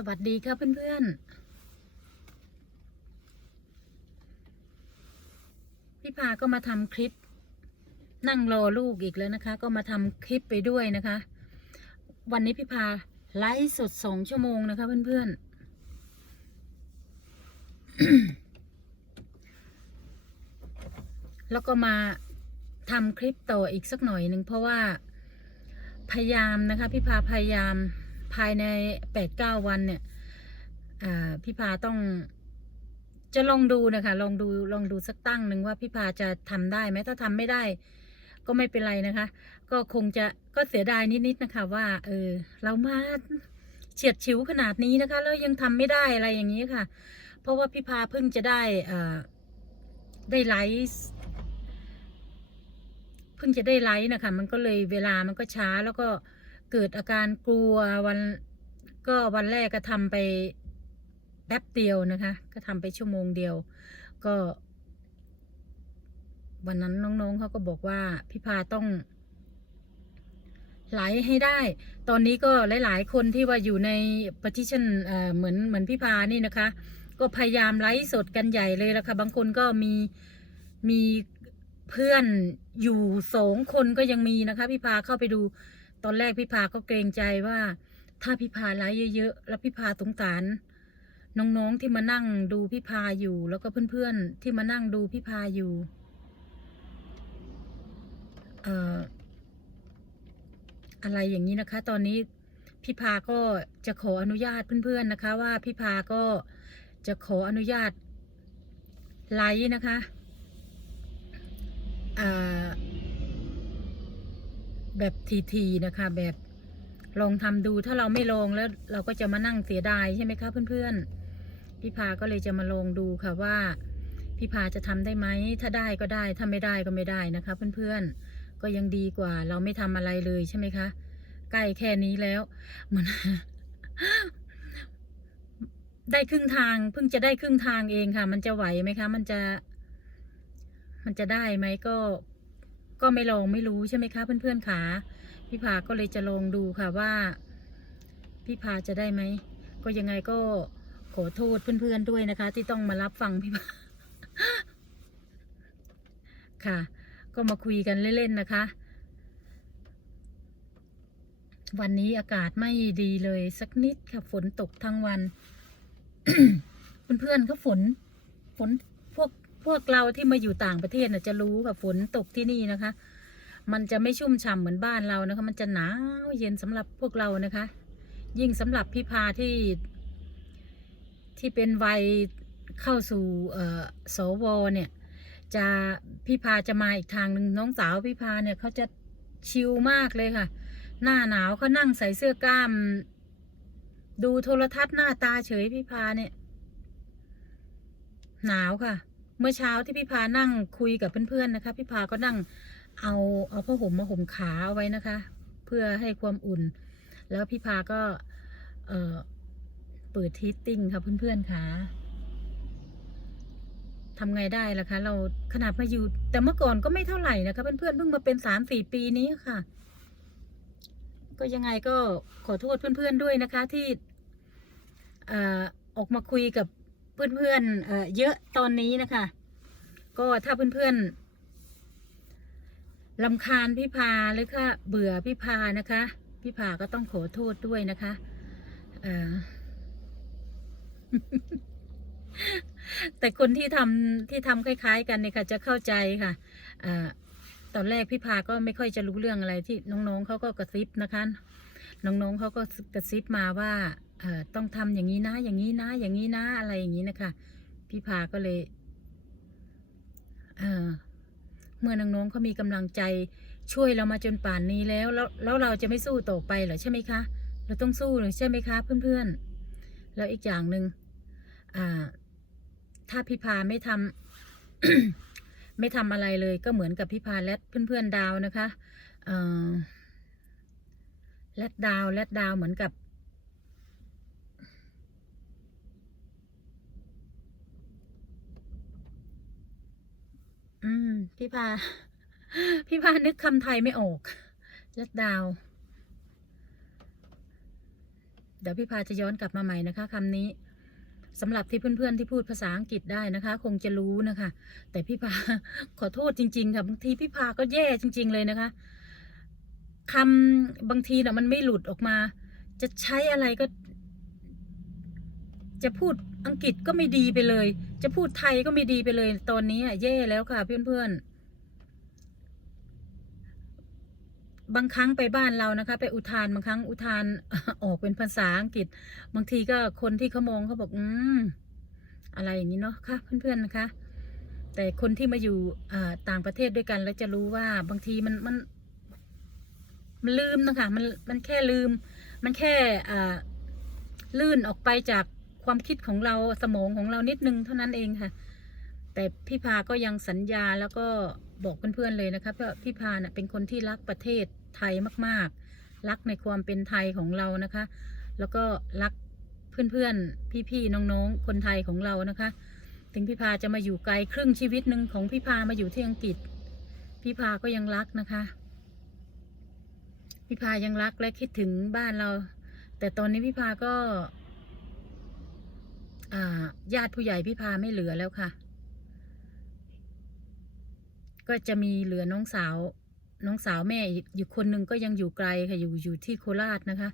สวัสดีครับเพื่อนๆ พี่พาก็มาทำคลิป นั่งรอลูกอีกแล้วนะคะ ก็มาทำคลิปไปด้วยนะคะ วันนี้พี่พาไลฟ์สดสองชั่วโมงนะคะ เพื่อนๆ แล้วก็มาทำคลิปต่ออีกสักหน่อยหนึ่งเพราะว่าพยายามนะคะ พี่พาพยายาม ภายในแปดเก้าวันเนี่ยพี่พาต้องจะลองดูนะคะ ลองดูลองดูสักตั้งหนึ่งว่าพี่พาจะทำได้ไหมถ้าทำไม่ได้ ก็ไม่เป็นไรนะคะ ก็คงจะก็เสียดายนิดๆนะคะ ว่า เออ เรามาเฉียดฉิวขนาดนี้นะคะ แล้วยังทำไม่ได้อะไรอย่างนี้ค่ะ เพราะว่าพี่พาเพิ่งจะได้อ่าได้ไลฟ์เพิ่งจะได้ไลฟ์นะคะ มันก็เลยเวลามันก็ช้าแล้วก็ เกิดอาการกลัววันก็วันแรกก็ทำไปแป๊บเดียวนะคะ ก็ทำไปชั่วโมงเดียว ก็ วันนั้นน้องๆเขาก็บอกว่าพี่พาต้องไลฟ์ให้ได้ ตอนนี้ก็หลายๆ คนที่ว่าอยู่ใน petition เออเหมือนเหมือนพี่พานี่นะคะ ก็พยายามไลฟ์สดกันใหญ่เลยล้วค่ะ บางคนก็มีมีเพื่อนอยู่สองคนก็ยังมีนะคะ พี่พาเข้าไปดู ตอนแรกพี่พาก็เกรงใจว่า ถ้าพี่พาไลฟ์เยอะๆแล้วพี่พาสงสารน้องๆที่มานั่งดูพี่พาอยู่ แล้วก็เพื่อนๆที่มานั่งดูพี่พาอยู่ เอ่ออะไรอย่างนี้นะคะ ตอนนี้พี่พาก็จะขออนุญาตเพื่อนๆนะคะ ว่าพี่พาก็จะขออนุญาตไลฟ์นะคะอ่า แบบทีๆนะคะ แบบลองทำดูถ้าเราไม่ลองแล้วเราก็จะมานั่งเสียดายใช่ไหมคะเพื่อนๆพี่พาก็เลยจะมาลองดูค่ะว่าพี่พาจะทำได้ไหมถ้าได้ก็ได้ถ้าไม่ได้ก็ไม่ได้นะคะ เพื่อนๆก็ยังดีกว่า เราไม่ทำอะไรเลยใช่ไหมคะใกล้แค่นี้แล้วเหมือนได้ครึ่งทางเพิ่งจะได้ครึ่งทางเองค่ะ มันจะไหวไหมคะ มันจะ มันจะได้ไหมก็ ก็ไม่ลองไม่รู้ใช่ไหมคะเพื่อนๆขาพี่พาก็เลยจะลองดูค่ะว่า พี่พาจะได้ไหมก็ยังไงก็ขอโทษเพื่อนๆด้วยนะคะ ที่ต้องมารับฟังพี่พาค่ะ ก็มาคุยกันเล่นๆนะคะ วันนี้อากาศไม่ดีเลยสักนิดค่ะฝนตกทั้งวัน เพื่อนๆก็ฝนฝน พวกเราที่มาอยู่ต่างประเทศน่ะจะรู้ค่ะฝนตกที่นี่นะคะ มันจะไม่ชุ่มฉ่ำเหมือนบ้านเรานะคะ มันจะหนาวเย็นสำหรับพวกเรานะคะ ยิ่งสำหรับพี่พาที่ ที่เป็นวัยเข้าสู่เอ่อสวเนี่ย จะพี่พาจะมาอีกทางหนึ่งน้องสาวพี่พาเนี่ยเขาจะชิลมากเลยค่ะ หน้าหนาวเขานั่งใส่เสื้อกล้าม ดูโทรทัศน์หน้าตาเฉยพี่พาเนี่ย หนาวค่ะ เมื่อเช้าที่พี่พานั่งคุยกับเพื่อนๆนะคะ พี่พาก็นั่งเอาเอาผ้าห่มมาห่มขาไว้นะคะ เพื่อให้ความอุ่น แล้วพี่พาก็เเปิดฮีตติ้งค่ะเพื่อนๆค่ะทำไงได้ล่ะคะ เราขนาดมาอยู่ แต่เมื่อก่อนก็ไม่เท่าไหร่นะคะ เพื่อนๆเพิ่งมาเป็นสามสี่ปีนี้ค่ะ ก็ยังไงก็ขอโทษเพื่อนๆด้วยนะคะ ที่เออออกมาคุยกับ เพื่อนๆเอ่อเยอะตอนนี้นะคะ ก็ถ้าเพื่อนๆลำคาญพี่พาหรือค่ะเบื่อพี่พานะคะ พี่พาก็ต้องขอโทษด้วยนะคะเอ่อแต่คนที่ทำที่ทำคล้าย ๆ กันเนี่ยค่ะ จะเข้าใจค่ะอตอนแรกพี่พาก็ไม่ค่อยจะรู้เรื่องอะไรที่น้องๆเขาก็กระซิบนะคะ น้องๆเขาก็กระซิบมาว่า ต้องทำอย่างนี้นะ อย่างนี้นะ อย่างนี้นะ อะไรอย่างนี้นะคะ พี่พาก็เลยเเมื่อน้องๆเขามีกำลังใจช่วยเรามาจนป่านนี้แล้วแล้ว แล้วเราจะไม่สู้ต่อไปเหรอใช่ไหมคะ เราต้องสู้เลยใช่ไหมคะ เพื่อนๆ แล้วอีกอย่างหนึ่งอ่าถ้าพี่พาไม่ทำไม่ทำอะไรเลย ก็เหมือนกับพี่พาและเพื่อนๆดาวนะคะเอแลดดาวแลดดาวเหมือนกับ อืม พี่พา พี่พานึกคำไทยไม่ออกแลดดาว เดี๋ยวพี่พาจะย้อนกลับมาใหม่นะคะคำนี้สำหรับที่เพื่อนๆที่พูดภาษาอังกฤษได้นะคะ คงจะรู้นะคะ แต่พี่พาขอโทษจริง ๆ ค่ะบางทีพี่พาก็แย่จริง ๆ เลยนะคะคำบางทีเน่ะมันไม่หลุดออกมา จะใช้อะไรก็ จะพูดอังกฤษก็ไม่ดีไปเลย จะพูดไทยก็ไม่ดีไปเลย ตอนนี้อะแย่แล้วค่ะเพื่อนๆ บางครั้งไปบ้านเรานะคะ ไปอุทานบางครั้งอุทานออกเป็นภาษาอังกฤษ บางทีก็คนที่เขามองเขาบอก อืม อะไรอย่างนี้เนาะค่ะเพื่อนๆนะคะ แต่คนที่มาอยู่ต่างประเทศด้วยกันแล้วจะรู้ว่าบางทีมันมันมันลืมนะคะมันมันแค่ลืม มันแค่อ่าลื่นออกไปจาก ความคิดของเราสมองของเรานิดนึงเท่านั้นเองค่ะ แต่พี่พาก็ยังสัญญาแล้วก็บอกเพื่อนๆเลยนะคะเพราะพี่พาเน่ะเป็นคนที่รักประเทศไทยมากๆ รักในความเป็นไทยของเรานะคะ แล้วก็รักเพื่อนๆ พี่ๆ น้องๆ คนไทยของเรานะคะ ถึงพี่พาจะมาอยู่ไกลครึ่งชีวิตหนึ่งของพี่พามาอยู่ที่อังกฤษ พี่พาก็ยังรักนะคะ พี่พายังรักและคิดถึงบ้านเรา แต่ตอนนี้พี่พาก็ ญาติผู้ใหญ่พี่พาไม่เหลือแล้วค่ะ ก็จะมีเหลือน้องสาว น้องสาวแม่อยู่คนหนึ่งก็ยังอยู่ไกลค่ะอยู่อยู่ที่โคราชนะคะ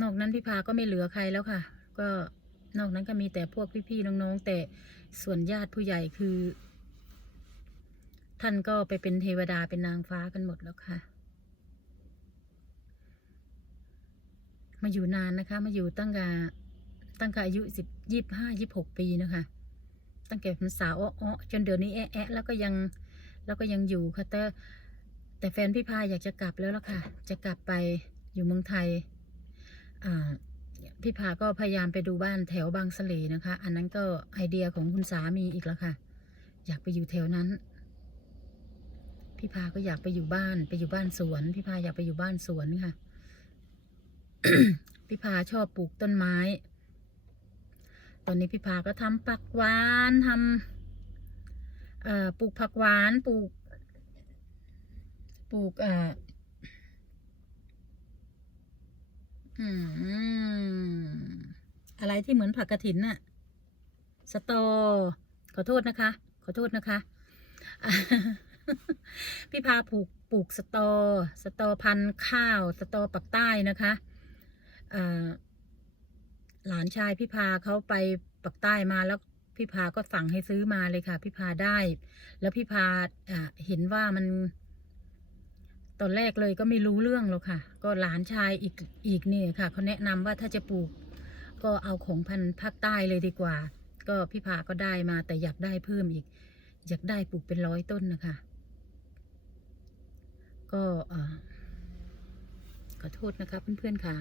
นอกนั้นพี่พาก็ไม่เหลือใครแล้วค่ะ ก็นอกนั้นก็มีแต่พวกพี่ๆน้องๆแต่ส่วนญาติผู้ใหญ่คือ ท่านก็ไปเป็นเทวดาเป็นนางฟ้ากันหมดแล้วค่ะ มาอยู่นานนะคะ มาอยู่ตั้งแต่ ตั้งแต่อายุสิบยี่ห้ายี่หกปีนะคะ ตั้งแต่เป็นสาวอ้อๆจนเดี๋ยวนี้แอะแอะแล้วก็ยังแล้วก็ยังอยู่ค่ะแต่แต่แฟนพี่พายอยากจะกลับแล้วล่ะค่ะ จะกลับไปอยู่เมืองไทยอ่าพี่พาก็พยายามไปดูบ้านแถวบางสะเลนะคะ อันนั้นก็ไอเดียของคุณสามีอีกแล้วค่ะ อยากไปอยู่แถวนั้น พี่พาก็อยากไปอยู่บ้าน ไปอยู่บ้านสวน พี่พาอยากไปอยู่บ้านสวนค่ะ พี่พาชอบปลูกต้นไม้ ตอนนี้พี่พาก็ทำผักหวานทำปลูกผักหวานปลูก ปลูกอ่ออืมอะไรที่เหมือนผักกระถินน่ะ สตอ ขอโทษนะคะ ขอโทษนะคะอะพี่พาปลูกปลูกสตอ สตอพันธุ์ข้าว สตอปักใต้นะคะอ่า หลานชายพี่พาเขาไปปักใต้มาแล้วพี่พาก็สั่งให้ซื้อมาเลยค่ะ พี่พาได้ แล้วพี่พาเห็นว่ามัน ตอนแรกเลยก็ไม่รู้เรื่องหรอกค่ะ ก็หลานชายอีกอีกเนี่ยค่ะเขาแนะนำว่าถ้าจะปลูก ก็เอาของพันธุ์ภาคใต้เลยดีกว่า ก็พี่พาก็ได้มาแต่อยากได้เพิ่มอีก อยากได้ปลูกเป็นร้อยต้นนะคะ ก็อขอโทษนะคะเพื่อนๆค่ะ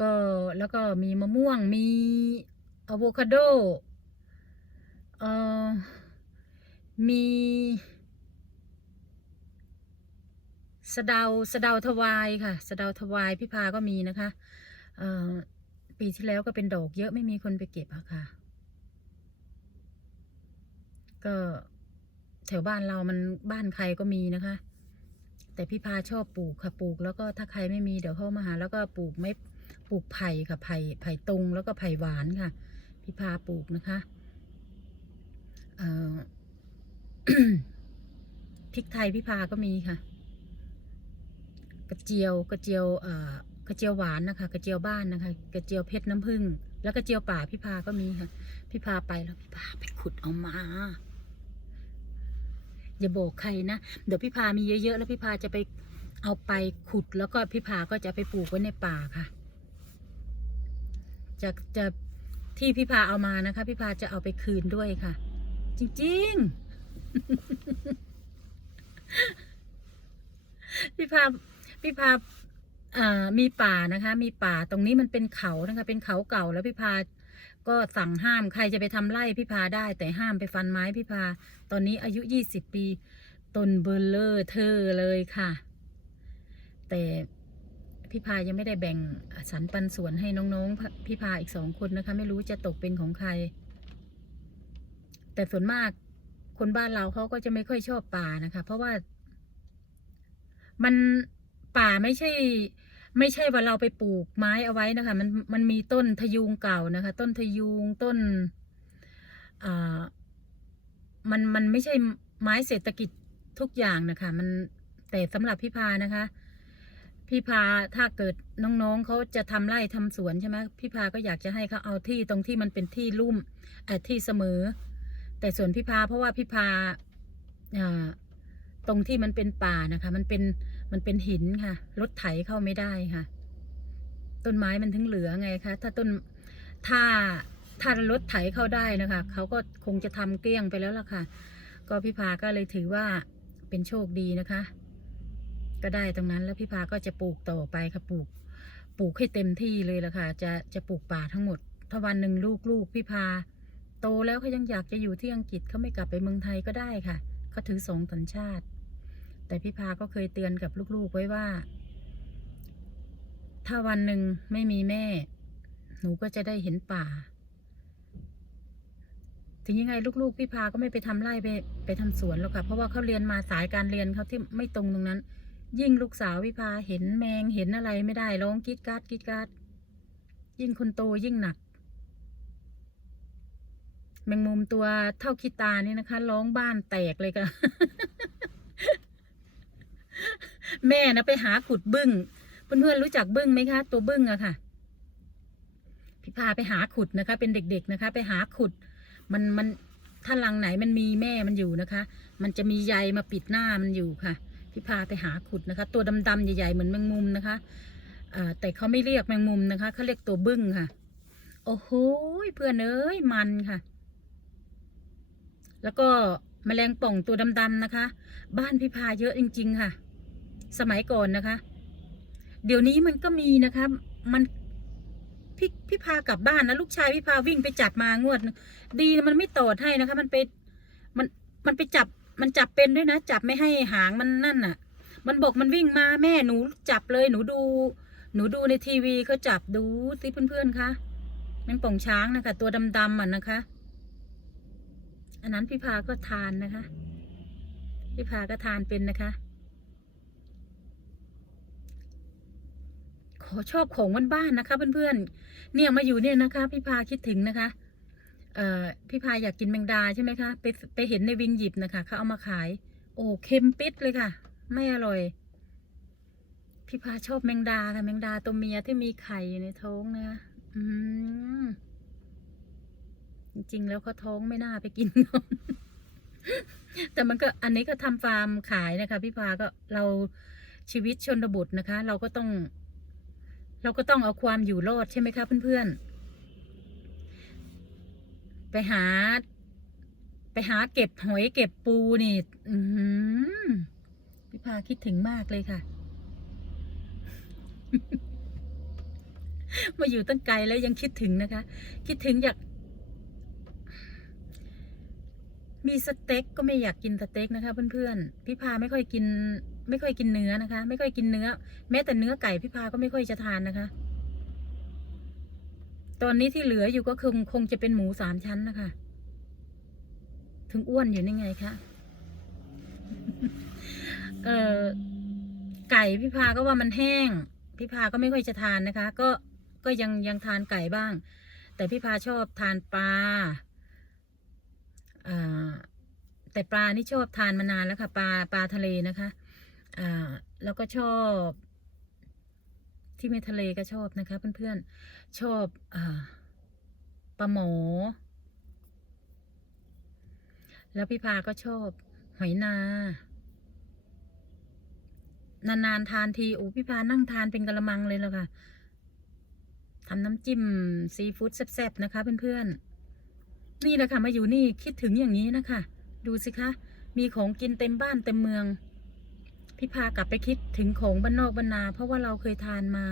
ก็แล้วก็มีมะม่วงมีอะโวคาโดเอ่อมีสะเดาสะเดาทวายค่ะสะเดาทวายพี่พาก็มีนะคะเอ่อปีที่แล้วก็เป็นดอกเยอะไม่มีคนไปเก็บอะค่ะ ก็แถวบ้านเรามันบ้านใครก็มีนะคะ แต่พี่พาชอบปลูกค่ะปลูกแล้วก็ถ้าใครไม่มีเดี๋ยวเข้ามาหาแล้วก็ปลูกไม่ ปลูกไผ่ค่ะไผ่ไผ่ตรงแล้วก็ไผ่หวานค่ะ พี่พาปลูกนะคะเอ่อพริกไทยพี่พาก็มีค่ะ กระเจียวกระเจียวเอ่อกระเจียวหวานนะคะ กระเจียวบ้านนะคะ กระเจียวเพชรน้ำผึ้งแล้วกระเจียวป่าพี่พาก็มีค่ะ พี่พาไปแล้วพี่พาไปขุดเอามาอย่าบอกใครนะเดี๋ยวพี่พามีเยอะๆแล้วพี่พาจะไปเอาไปขุดแล้วก็พี่พาก็จะไปปลูกไว้ในป่าค่ะ จะจะที่พี่พาเอามานะคะ พี่พาจะเอาไปคืนด้วยค่ะ จริง ๆ พี่พาพี่พาอ่ามีป่านะคะ มีป่าตรงนี้มันเป็นเขานะคะ เป็นเขาเก่าแล้วพี่พาก็สั่งห้ามใครจะไปทำไร่พี่พาได้ แต่ห้ามไปฟันไม้พี่พา ตอนนี้อายุยี่สิบปีต้นเบลเลอร์เธอเลยค่ะ แต่ พี่พายังไม่ได้แบ่งสรรปันส่วนให้น้องๆ พี่พาอีกสองคนนะคะ ไม่รู้จะตกเป็นของใคร แต่ส่วนมากคนบ้านเราเขาก็จะไม่ค่อยชอบป่านะคะ เพราะว่า มันป่าไม่ใช่ ไม่ใช่ว่าเราไปปลูกไม้เอาไว้นะคะ มันมันมีต้นทยูงเก่านะคะ ต้นทยูงต้นอ่ามันมันไม่ใช่ไม้เศรษฐกิจทุกอย่างนะคะ มันแต่สำหรับพี่พานะคะ พี่พาถ้าเกิดน้องๆเขาจะทำไร่ทำสวนใช่ไหมพี่พาก็อยากจะให้เขาเอาที่ตรงที่มันเป็นที่ลุ่มเอ่อที่เสมอ แต่ส่วนพี่พาเพราะว่าพี่พาอ่าตรงที่มันเป็นป่านะคะ มันเป็นมันเป็นหินค่ะ รถไถเข้าไม่ได้ค่ะ ต้นไม้มันถึงเหลือไงคะถ้าต้นถ้าถ้ารถไถเข้าได้นะคะเขาก็คงจะทำเกลี้ยงไปแล้วล่ะค่ะ ก็พี่พาก็เลยถือว่าเป็นโชคดีนะคะ ก็ได้ตรงนั้นแล้วพี่พาก็จะปลูกต่อไปค่ะปลูก ปลูกให้เต็มที่เลยละค่ะ จะจะปลูกป่าทั้งหมด ถ้าวันหนึ่งลูกลูกพี่พา โตแล้วเขายังอยากจะอยู่ที่อังกฤษเขาไม่กลับไปเมืองไทยก็ได้ค่ะเขาถือสองสัญชาติ แต่พี่พาก็เคยเตือนกับลูกๆไว้ว่า ถ้าวันหนึ่งไม่มีแม่ หนูก็จะได้เห็นป่าถึงยังไงลูกๆพี่พาก็ไม่ไปทำไร่ไปไปทำสวนหรอกค่ะ เพราะว่าเขาเรียนมาสายการเรียนเขาที่ไม่ตรงตรงนั้น ยิ่งลูกสาวพี่พาเห็นแมงเห็นอะไรไม่ได้ร้องกรีดกาดกรีดกาดยิ่งคนโตยิ่งหนัก แมงมุมตัวเท่าคิตานี่นะคะ ร้องบ้านแตกเลยค่ะ แม่นะไปหาขุดบึ้งเพื่อนๆรู้จักบึ้งไหมคะ ตัวบึ้งอะค่ะ พี่พาไปหาขุดนะคะ เป็นเด็ก ๆนะคะ ไปหาขุด มันมันถ้ารังไหนมันมีแม่มันอยู่นะคะ มันจะมีใยมาปิดหน้ามันอยู่ค่ะ พี่พาไปหาขุดนะคะ ตัวดำๆใหญ่ๆเหมือนแมงมุมนะคะแต่เขาไม่เรียกแมงมุมนะคะเขาเรียกตัวบึ้งค่ะ โอ้โหเพื่อนเอ้ยมันค่ะ แล้วก็แมลงป่องตัวดำๆนะคะ บ้านพี่พาเยอะจริง ๆ ค่ะ สมัยก่อนนะคะ เดี๋ยวนี้มันก็มีนะคะ มันพี่พี่พากลับบ้านนะลูกชายพี่พาวิ่งไปจับมางวด ดีนะมันไม่ตอดให้นะคะ มันไปมันมันไปจับ มันจับเป็นด้วยนะ จับไม่ให้หางมันนั่นน่ะ มันบอกมันวิ่งมาแม่หนูจับเลยหนูดู หนูดูในทีวีเขาจับดูสิเพื่อนๆคะแมงป่องช้างนะคะ ตัวดำๆอะนะคะ อันนั้นพี่พาก็ทานนะคะ พี่พาก็ทานเป็นนะคะ ขอชอบของบ้านๆนะคะ เพื่อนๆเนี่ยมาอยู่เนี่ยนะคะ พี่พาคิดถึงนะคะ เอ่อพี่พายอยากกินแมงดาใช่ไหมคะไปไปเห็นในวิงหยิบนะคะเขาเอามาขาย โอ้เค็มปิดเลยค่ะ ไม่อร่อย พี่พาชอบแมงดาค่ะแมงดาตัวเมียที่มีไข่อยู่ในท้องนะคะอืมจริงๆแล้วเขาท้องไม่น่าไปกินแต่มันก็อันนี้ก็ทำฟาร์มขายนะคะ พี่พาก็เราชีวิตชนบทนะคะ เราก็ต้อง เราก็ต้องเอาความอยู่รอดใช่ไหมคะเพื่อนๆ ไปหา ไปหาเก็บหอยเก็บปูนี่ อืพี่พาคิดถึงมากเลยค่ะ มาอยู่ตั้งไกลแล้วยังคิดถึงนะคะ คิดถึงอยากมีสเต็กก็ไม่อยากกินสเต็กนะคะ เพื่อนๆพี่พาไม่ค่อยกิน ไม่ค่อยกินเนื้อนะคะ ไม่ค่อยกินเนื้อ แม้แต่เนื้อไก่พี่พาก็ไม่ค่อยจะทานนะคะ ตอนนี้ที่เหลืออยู่ก็คงคงจะเป็นหมูสามชั้นนะคะ ถึงอ้วนอยู่นี่ไงคะเออไก่พี่พาก็ว่ามันแห้ง พี่พาก็ไม่ค่อยจะทานนะคะ ก็ก็ยังยังทานไก่บ้าง แต่พี่พาชอบทานปลาอ่าแต่ปลานี่ชอบทานมานานแล้วค่ะ ปลาปลาทะเลนะคะอ่าแล้วก็ชอบ ที่ไม่ทะเลก็ชอบนะคะเพื่อนๆ ชอบอปลาหมอ แล้วพี่พาก็ชอบหอยนา นานๆทานทีโอ้พี่พานั่งทานเป็นกะละมังเลยแล้วค่ะทำน้ำจิ้มซีฟู้ดแซ่บๆนะคะเพื่อนๆ นี่แหละค่ะมาอยู่นี่คิดถึงอย่างนี้นะคะ ดูสิคะ มีของกินเต็มบ้านเต็มเมือง พี่พากลับไปคิดถึงของบ้านนอกบ้านนา เพราะว่าเราเคยทานมา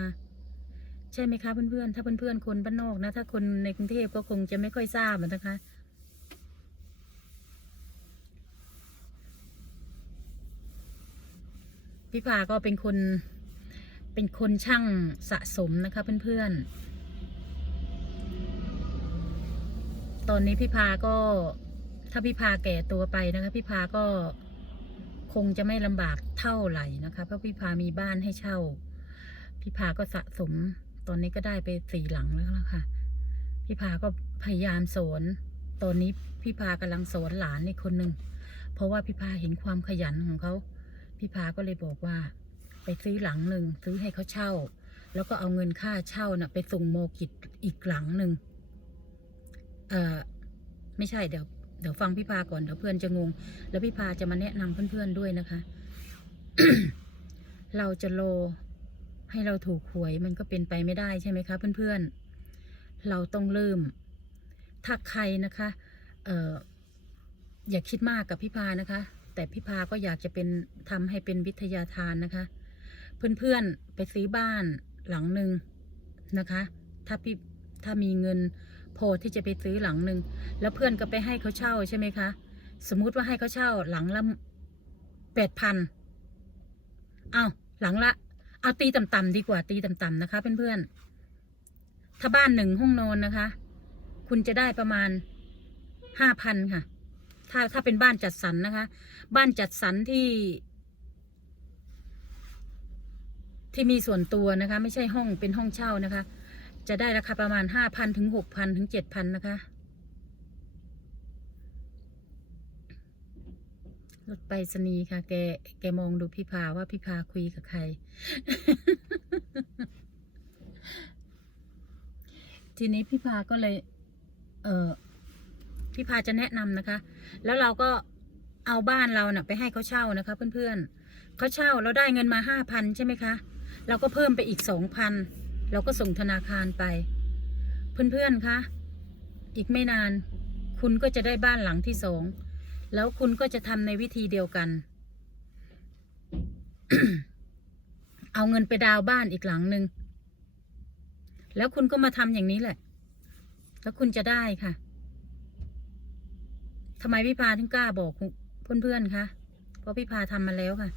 ใช่ไหมคะเพื่อนๆถ้าเพื่อนๆคนบ้านนอกนะ ถ้าคนในกรุงเทพก็คงจะไม่ค่อยทราบนะคะพี่พาก็เป็นคนเป็นคนช่างสะสมนะคะเพื่อนๆ ตอนนี้พี่พาก็ถ้าพี่พาแก่ตัวไปนะคะพี่พาก็ คงจะไม่ลำบากเท่าไหร่นะคะ เพราะพี่พามีบ้านให้เช่า พี่พาก็สะสม ตอนนี้ก็ได้ไปสี่หลังแล้วละค่ะพี่พาก็พยายามสอนตอนนี้พี่พากำลังสอนหลานอีกคนหนึ่งเพราะว่าพี่พาเห็นความขยันของเขาพี่พาก็เลยบอกว่า ไปซื้อหลังหนึ่งซื้อให้เขาเช่า แล้วก็เอาเงินค่าเช่าน่ะไปส่งโมกิจอีกหลังหนึ่งเออไม่ใช่เดี๋ยว ดี๋ยวฟังพี่พาก่อนเดี๋ยวเพื่อนจะงง แล้วพี่พาจะมาแนะนำเพื่อนๆด้วยนะคะ เราจะโลให้เราถูกหวยมันก็เป็นไปไม่ได้ใช่ไหมคะเพื่อนๆ เราต้องเริ่ม ถ้าใครนะคะเอออย่าคิดมากกับพี่พานะคะ แต่พี่พาก็อยากจะเป็นทำให้เป็นวิทยาทานนะคะ เพื่อนๆไปซื้อบ้านหลังหนึ่งนะคะ ถ้าพี่ถ้ามีเงิน พอที่จะไปซื้อหลังหนึ่งแล้วเพื่อนก็ไปให้เขาเช่าใช่ไหมคะ สมมุติว่าให้เขาเช่าหลังละแปดพันเอาหลังละ เอาตีต่ำๆดีกว่าตีต่ำๆนะคะเพื่อนๆถ้าบ้านหนึ่งห้องนอนนะคะ คุณจะได้ประมาณห้าพันค่ะ ถ้าถ้าเป็นบ้านจัดสรรนะคะ บ้านจัดสรรที่ที่มีส่วนตัวนะคะ ไม่ใช่ห้องเป็นห้องเช่านะคะ จะได้ราคาประมาณห้าพันถึงหกพันถึงเจ็ดพันนะคะ รถไปรษณีย์ค่ะ แก แกมองดูพี่พาว่าพี่พาคุยกับใคร ทีนี้พี่พาก็เลย เออพี่พาจะแนะนำนะคะ แล้วเราก็เอาบ้านเราเนะ่ะ ไปให้เขาเช่านะคะ เพื่อนๆเขาเช่าเราได้เงินมาห้าพันใช่ไหมคะ เราก็เพิ่มไปอีกสองพัน เราก็ส่งธนาคารไป เพื่อนๆคะอีกไม่นาน คุณก็จะได้บ้านหลังที่สองแล้วคุณก็จะทำในวิธีเดียวกัน เอาเงินไปดาวบ้านอีกหลังหนึ่งแล้วคุณก็มาทำอย่างนี้แหละ แล้วคุณจะได้ค่ะทำไมพี่พาถึงกล้าบอกเพื่อนๆคะเพราะพี่พาทำมาแล้วค่ะ